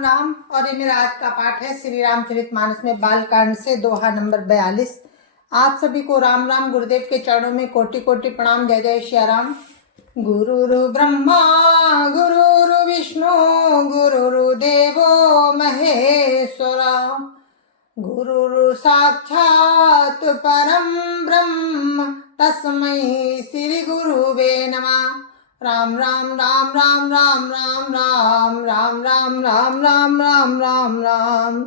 राम। और ये मेरा आज का पाठ है श्री रामचरितमानस में बालकांड से दोहा नंबर 42। आप सभी को राम राम। गुरुदेव के चरणों में कोटि कोटि प्रणाम। जय जय श्री राम। गुरुरु ब्रह्मा गुरुरु विष्णु गुरुरु देवो महेश्वरा गुरुरु साक्षात् परम ब्रह्म तस्मै श्री गुरुवे नमः। राम राम राम राम राम राम राम राम राम राम राम राम राम राम।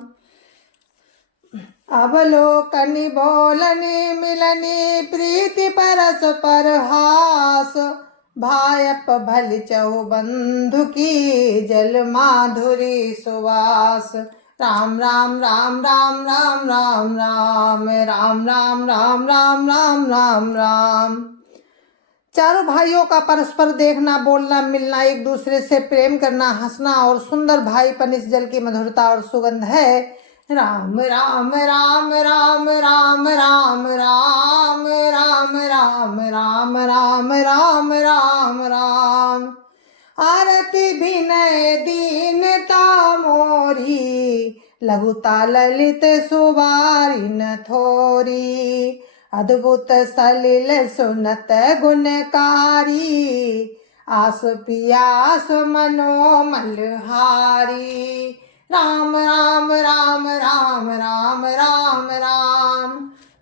अवलोकनि बोलनि मिलनि प्रीति परस्पर हास भायप भल चौ बंधु की जल माधुरी सुवास। राम राम राम राम राम राम राम राम राम राम राम राम राम राम। चारों भाइयों का परस्पर देखना, बोलना, मिलना, एक दूसरे से प्रेम करना, हंसना और सुंदर भाईपन इस जल की मधुरता और सुगंध है। राम राम राम राम राम राम राम राम राम राम राम राम राम राम। आरती विनय दीनता मोरी लघुता ललित सुवारी न थोरी। अद्भुत सलिल सुनत गुणकारी आस पियास मनोमल हारी। राम राम राम राम राम राम राम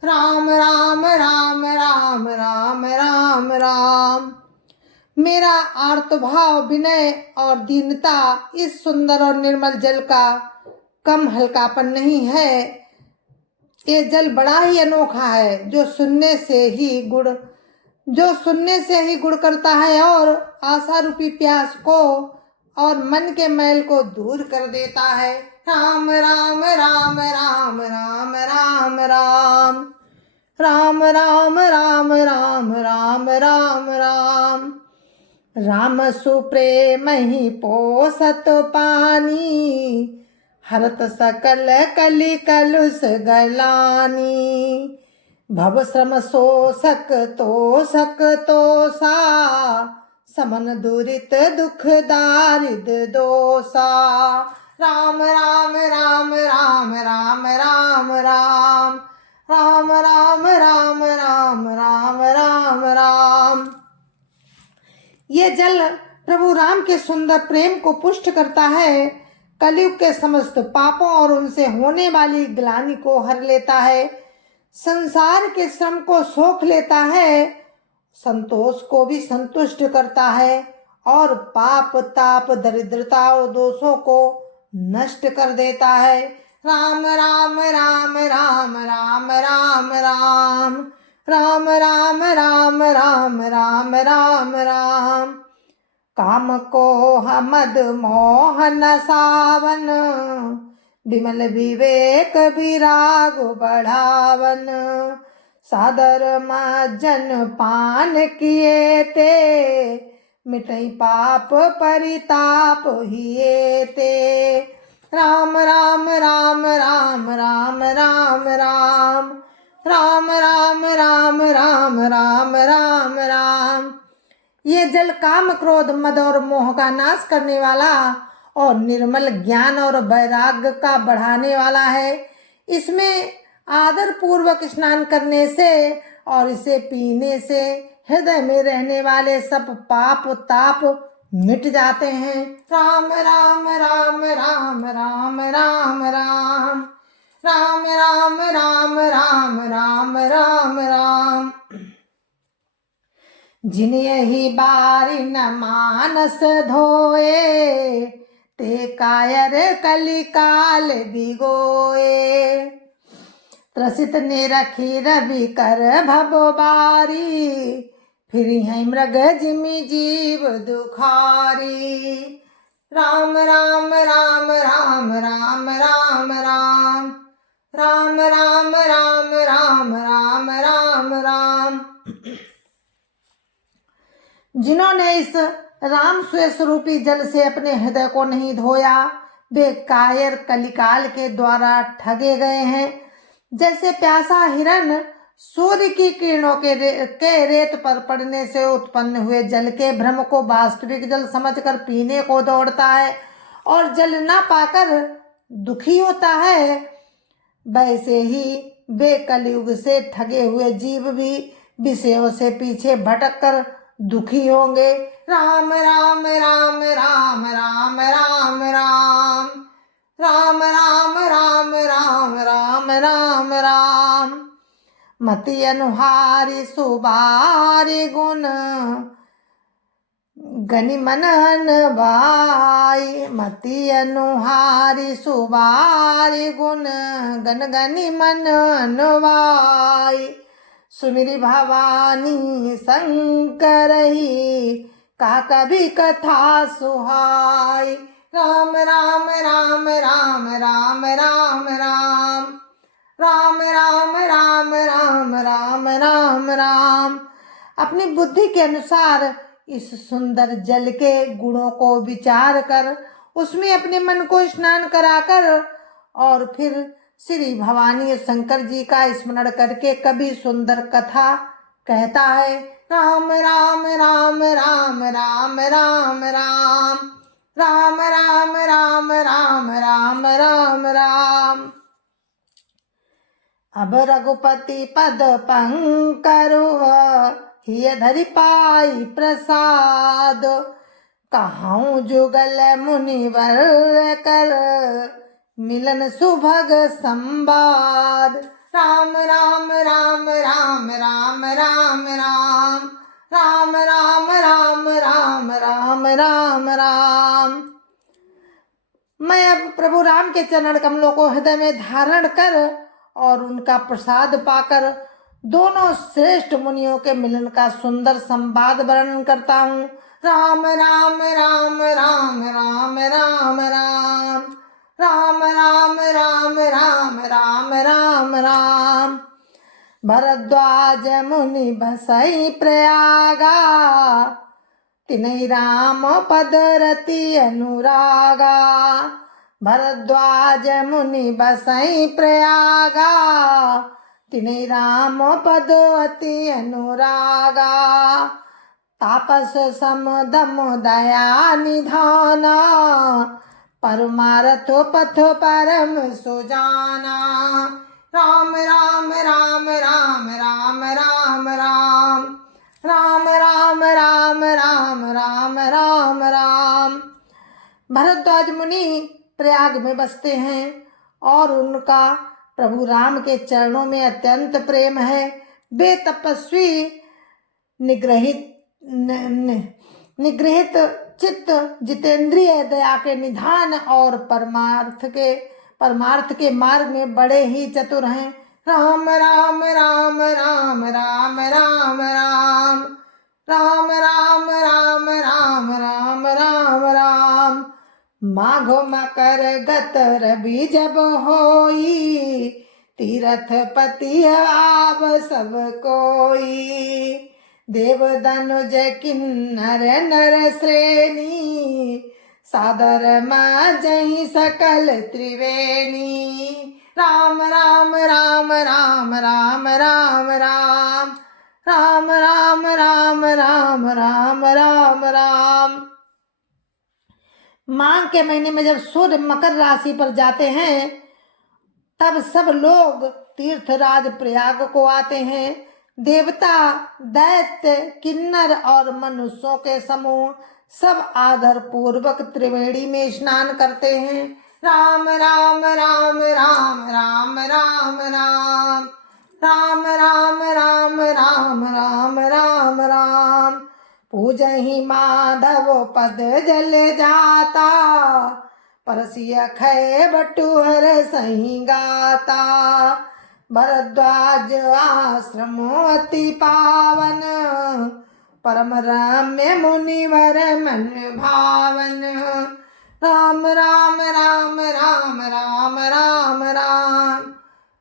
राम राम राम राम राम राम राम। मेरा आर्तभाव विनय और दीनता इस सुंदर और निर्मल जल का कम हल्कापन नहीं है। ये जल बड़ा ही अनोखा है, जो सुनने से ही गुड़ करता है और आशा रूपी प्यास को और मन के मैल को दूर कर देता है। राम राम राम राम राम राम राम राम राम राम राम राम राम राम। राम सुप्रेम ही पोसत पानी हरत सकल कलि कलुष गलानी। भव श्रम शोषक तोषक तोषा समन दुरित दुख दारिद दोषा। राम राम राम राम राम राम राम राम राम राम राम राम राम राम। ये जल प्रभु राम के सुंदर प्रेम को पुष्ट करता है, कलयुग के समस्त पापों और उनसे होने वाली ग्लानि को हर लेता है, संसार के श्रम को सोख लेता है, संतोष को भी संतुष्ट करता है और पाप ताप दरिद्रता और दोषों को नष्ट कर देता है। राम राम राम राम राम राम राम राम राम राम राम राम राम राम। काम को मद मोहन सावन विमल विवेक विराग बढ़ावन। सादर मज्जन पान किए ते मिटई पाप परिताप हिए ते। राम राम राम राम राम राम राम राम राम राम राम राम राम राम। ये जल काम क्रोध मद और मोह का नाश करने वाला और निर्मल ज्ञान और वैराग्य का बढ़ाने वाला है। इसमें आदर पूर्वक स्नान करने से और इसे पीने से हृदय में रहने वाले सब पाप ताप मिट जाते हैं। राम राम राम राम राम राम राम राम राम राम राम राम राम राम। जिन यही बारी न मानस धोए ते कायर कलिकाल बिगोए। त्रसित ने रखी रवि कर भव बारी फिर है मृग जिमि जीव दुखारी। राम राम राम राम राम राम राम राम राम राम राम राम राम राम। जिन्होंने इस राम स्वरूपी जल से अपने हृदय को नहीं धोया वे कायर कलिकाल के द्वारा ठगे गए हैं। जैसे प्यासा हिरण सूर्य की किरणों के रेत पर पड़ने से उत्पन्न हुए जल के भ्रम को वास्तविक जल समझकर पीने को दौड़ता है और जल ना पाकर दुखी होता है, वैसे ही वे कलयुग से ठगे हुए जीव भी विषयों से पीछे भटक कर दुखी होंगे। राम राम राम राम राम राम राम राम राम राम राम राम राम राम। मति अनुहारी सुबारी गुण गनि मनन बाई। मति अनुहारी सुबारी गुण गन गनि मनन बाई। सुमिरि भवानी शंकर ही का कभी कथा सुहाई। राम राम राम राम राम राम राम राम राम राम राम राम राम राम। अपनी बुद्धि के अनुसार इस सुंदर जल के गुणों को विचार कर उसमें अपने मन को स्नान कराकर और फिर श्री भवानी शंकर जी का स्मरण करके कभी सुंदर कथा कहता है। राम राम राम राम राम राम राम राम राम राम राम राम राम राम। अब रघुपति पद पंकरु हिय धरि पाई प्रसाद। कहाऊं जुगल मुनिवर कर मिलन सुभग संवाद। राम राम राम राम राम राम राम राम राम राम राम राम राम राम। मैं अब प्रभु राम के चरण कमलों को हृदय में धारण कर और उनका प्रसाद पाकर दोनों श्रेष्ठ मुनियों के मिलन का सुंदर संवाद वर्णन करता हूँ। राम राम राम राम राम राम राम राम राम राम राम राम राम राम। भरद्वाज मुनि बसई प्रयागा तिनहि राम पद रति अनुरागा। भरद्वाज मुनि बसई प्रयागा तिनहि राम पद अति अनुरागा। तापस सम दम दया निधाना परमार्थ पथ परम सुजाना। राम राम राम राम राम राम राम राम राम राम राम राम राम राम। भरद्वाज मुनि प्रयाग में बसते हैं और उनका प्रभु राम के चरणों में अत्यंत प्रेम है। वे तपस्वी निगृहित चित्त जितेंद्रिय दया के निधान और परमार्थ के मार्ग में बड़े ही चतुर हैं। राम राम राम राम राम राम राम राम राम राम राम राम राम राम। माघो मकर गत रवि जब होई तीरथ पति आव सब कोई। देव धनुज किन्नर नर श्रेणी सादर माजहि सकल त्रिवेणी। राम राम राम राम राम राम राम राम राम राम राम राम राम राम। माघ के महीने में जब सूर्य मकर राशि पर जाते हैं तब सब लोग तीर्थराज प्रयाग को आते हैं। देवता दैत्य किन्नर और मनुष्यों के समूह सब आदर पूर्वक त्रिवेणी में स्नान करते हैं। राम राम राम राम राम राम राम राम राम राम राम राम राम राम। पूजहि माधव पद जल जाता परसिय खय बटुहर सही गाता। भरद्वाज आश्रमो अति पावन परम रम्य मुनिवर मन भावन। राम राम राम राम राम राम राम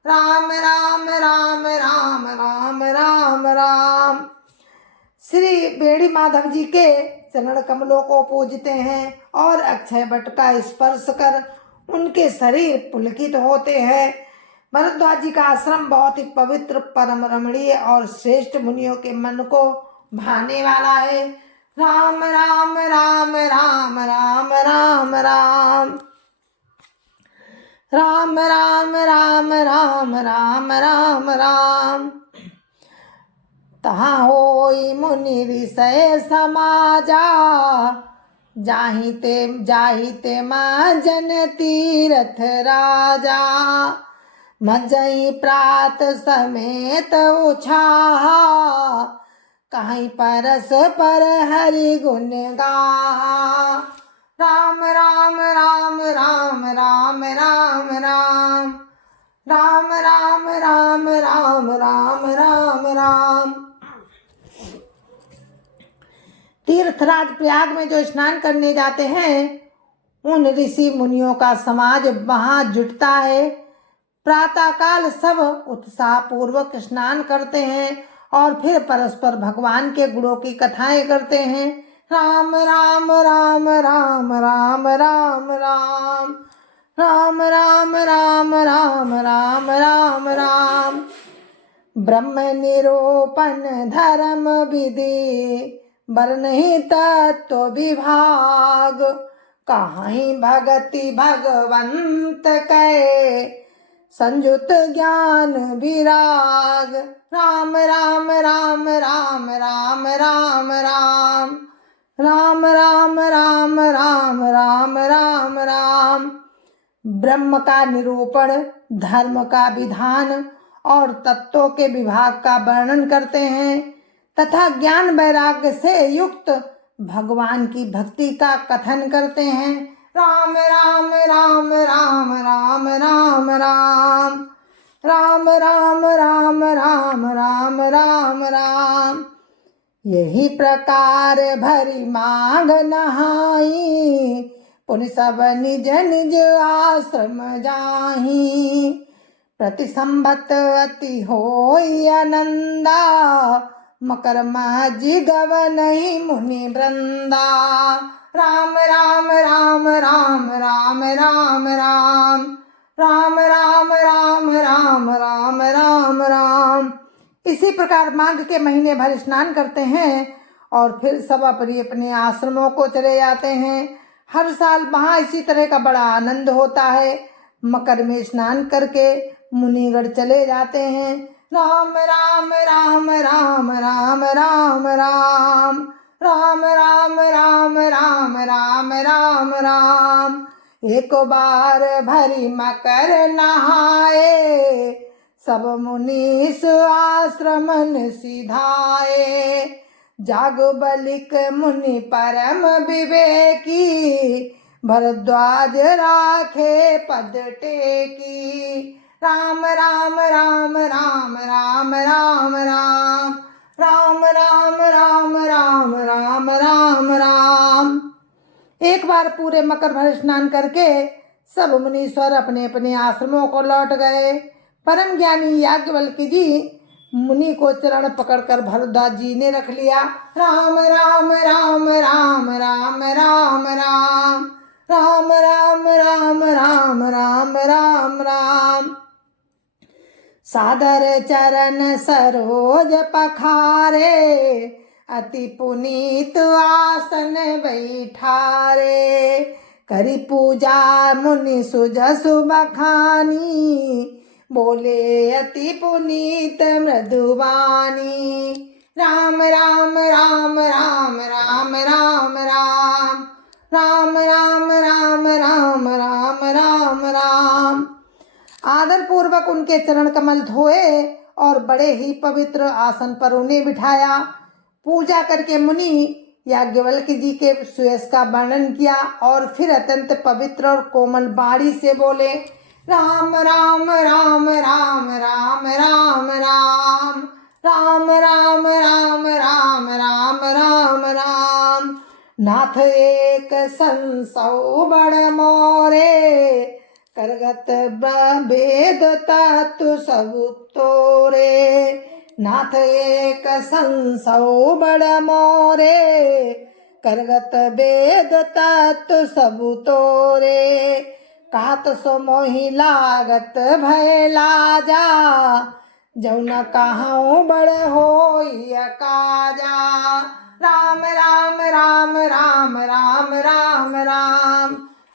राम राम राम राम राम राम राम। श्री बेड़ी माधव जी के चरण कमलों को पूजते हैं और अक्षय वट का स्पर्श कर उनके शरीर पुलकित होते हैं। भरद्वाज जी का आश्रम बहुत ही पवित्र परम रमणीय और श्रेष्ठ मुनियों के मन को भाने वाला है। राम राम राम राम राम राम राम राम राम राम राम राम राम राम। तहाँ होई मुनि ऋषय समाजा, जाहिते माँ जन तीरथ राजा। मज्जई प्रात समेत उछाहा, कहीं परस पर हरि गुण गाहा। राम राम राम राम राम राम राम राम राम राम राम राम राम राम। तीर्थराज प्रयाग में जो स्नान करने जाते हैं उन ऋषि मुनियों का समाज वहां जुटता है। प्रातःकाल सब उत्साह पूर्वक स्नान करते हैं और फिर परस्पर भगवान के गुणों की कथाएं करते हैं। राम राम राम राम राम राम राम राम राम राम राम राम राम राम। ब्रह्म निरूपण धर्म विधि, बरनहि तत्व विभाग। कहीं भगति भगवंत कै, संयुत ज्ञान विराग। राम राम राम राम राम राम राम राम राम राम राम राम राम राम। ब्रह्म का निरूपण, धर्म का विधान और तत्वों के विभाग का वर्णन करते हैं तथा ज्ञान वैराग्य से युक्त भगवान की भक्ति का कथन करते हैं। राम राम राम राम राम राम राम राम राम राम राम राम राम राम। यही प्रकार भरी मांग नहाई, पुन सब निज निज आश्रम जाही। प्रति संबत अति होई आनंदा, मकर माझी गवनहि मुनि वृंदा। राम राम राम राम राम राम राम राम राम राम राम राम राम राम। इसी प्रकार माघ के महीने भर स्नान करते हैं और फिर सब अपने अपने आश्रमों को चले जाते हैं। हर साल वहाँ इसी तरह का बड़ा आनंद होता है। मकर में स्नान करके मुनिगढ़ चले जाते हैं। राम राम राम राम राम राम राम राम राम राम राम राम राम राम। एक बार भरी मकर नहाए, सब मुनीस आश्रमन सिधाए। जागबलिक मुनि परम विवेकी, भरद्वाज राखे पद टेकी। राम राम राम राम राम राम राम राम राम राम राम राम राम राम। एक बार पूरे मकर भर स्नान करके सब मुनीश्वर अपने अपने आश्रमों को लौट गए। परम ज्ञानी याज्ञवल्क्य जी मुनि को चरण पकड़कर भरद्वाज जी ने रख लिया। राम राम राम राम राम राम राम राम राम राम राम राम राम राम। सादर चरण सरोज पखारे, अति पुनीत आसन बैठारे। करी पूजा मुनि सुजसु बखानी, बोले अति पुनीत मृदुवानी। राम राम राम राम राम राम राम राम राम राम राम राम राम राम। आदर पूर्वक उनके चरण कमल धोए और बड़े ही पवित्र आसन पर उन्हें बिठाया। पूजा करके मुनि याज्ञवल्क्य जी के सुयश का वर्णन किया और फिर अत्यंत पवित्र और कोमल वाणी से बोले। राम राम राम राम राम राम राम राम राम राम राम राम राम राम। नाथ एक संसौ बड़ मोरे, करगत वेद तत्व सब तोरे। नाथ एक संसौ बड़ मोरे, करगत वेद तत्व सब तोरे। कहत सो मोहि लागत भय लाजा, जौन कहूँ बड़ होई काजा। राम राम राम राम राम राम राम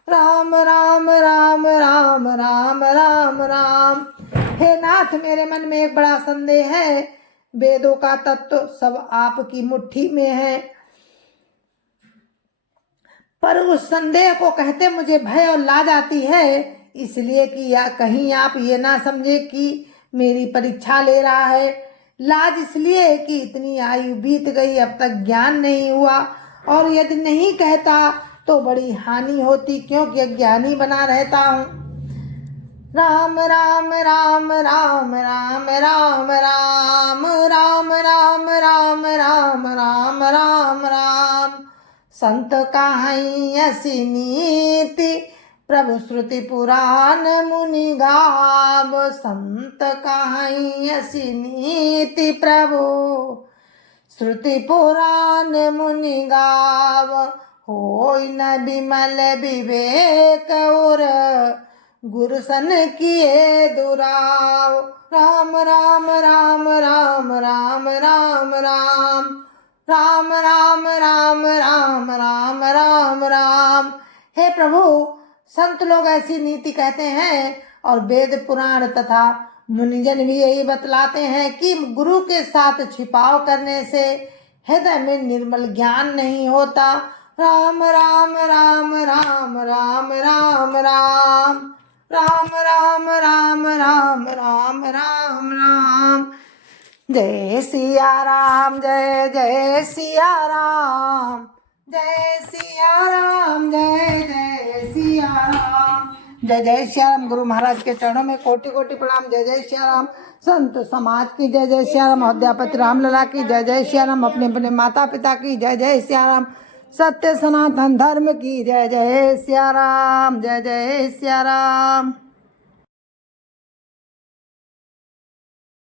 राम राम राम राम राम राम राम। हे नाथ, मेरे मन में एक बड़ा संदेह है। वेदों का तत्व सब आपकी मुट्ठी में है, पर उस संदेह को कहते मुझे भय और लाज आती है, इसलिए कि या कहीं आप ये ना समझे कि मेरी परीक्षा ले रहा है। लाज इसलिए कि इतनी आयु बीत गई, अब तक ज्ञान नहीं हुआ, और यदि नहीं कहता तो बड़ी हानि होती, क्योंकि अज्ञानी बना रहता हूँ। राम राम राम राम राम राम राम राम राम राम राम राम राम राम। संत कहाई ऐसी नीति, प्रभु श्रुति पुराण मुनि गाव। संत कहाई ऐसी नीति, प्रभु श्रुति पुराण मुनि गाव। होय न विमल विवेक और गुरु सन किए दुराव। राम राम राम राम राम राम राम राम राम राम राम राम राम राम। हे प्रभु, संत लोग ऐसी नीति कहते हैं, और वेद पुराण तथा मुनिजन भी यही बतलाते हैं कि गुरु के साथ छिपाव करने से हृदय में निर्मल ज्ञान नहीं होता। राम राम राम राम राम राम राम राम राम राम राम राम राम राम। जय सिया राम, जय जय सिया राम, जय सिया राम, जय जय सिया राम। जय जय सिया राम। गुरु महाराज के चरणों में कोटि कोटि प्रणाम। जय जय सिया राम। संत समाज की जय जय सिया राम। अयोध्यापति रामलला की जय जय सिया राम। अपने अपने माता पिता की जय जय सिया राम। सत्य सनातन धर्म की जय जय सिया राम, जय जय सिया राम।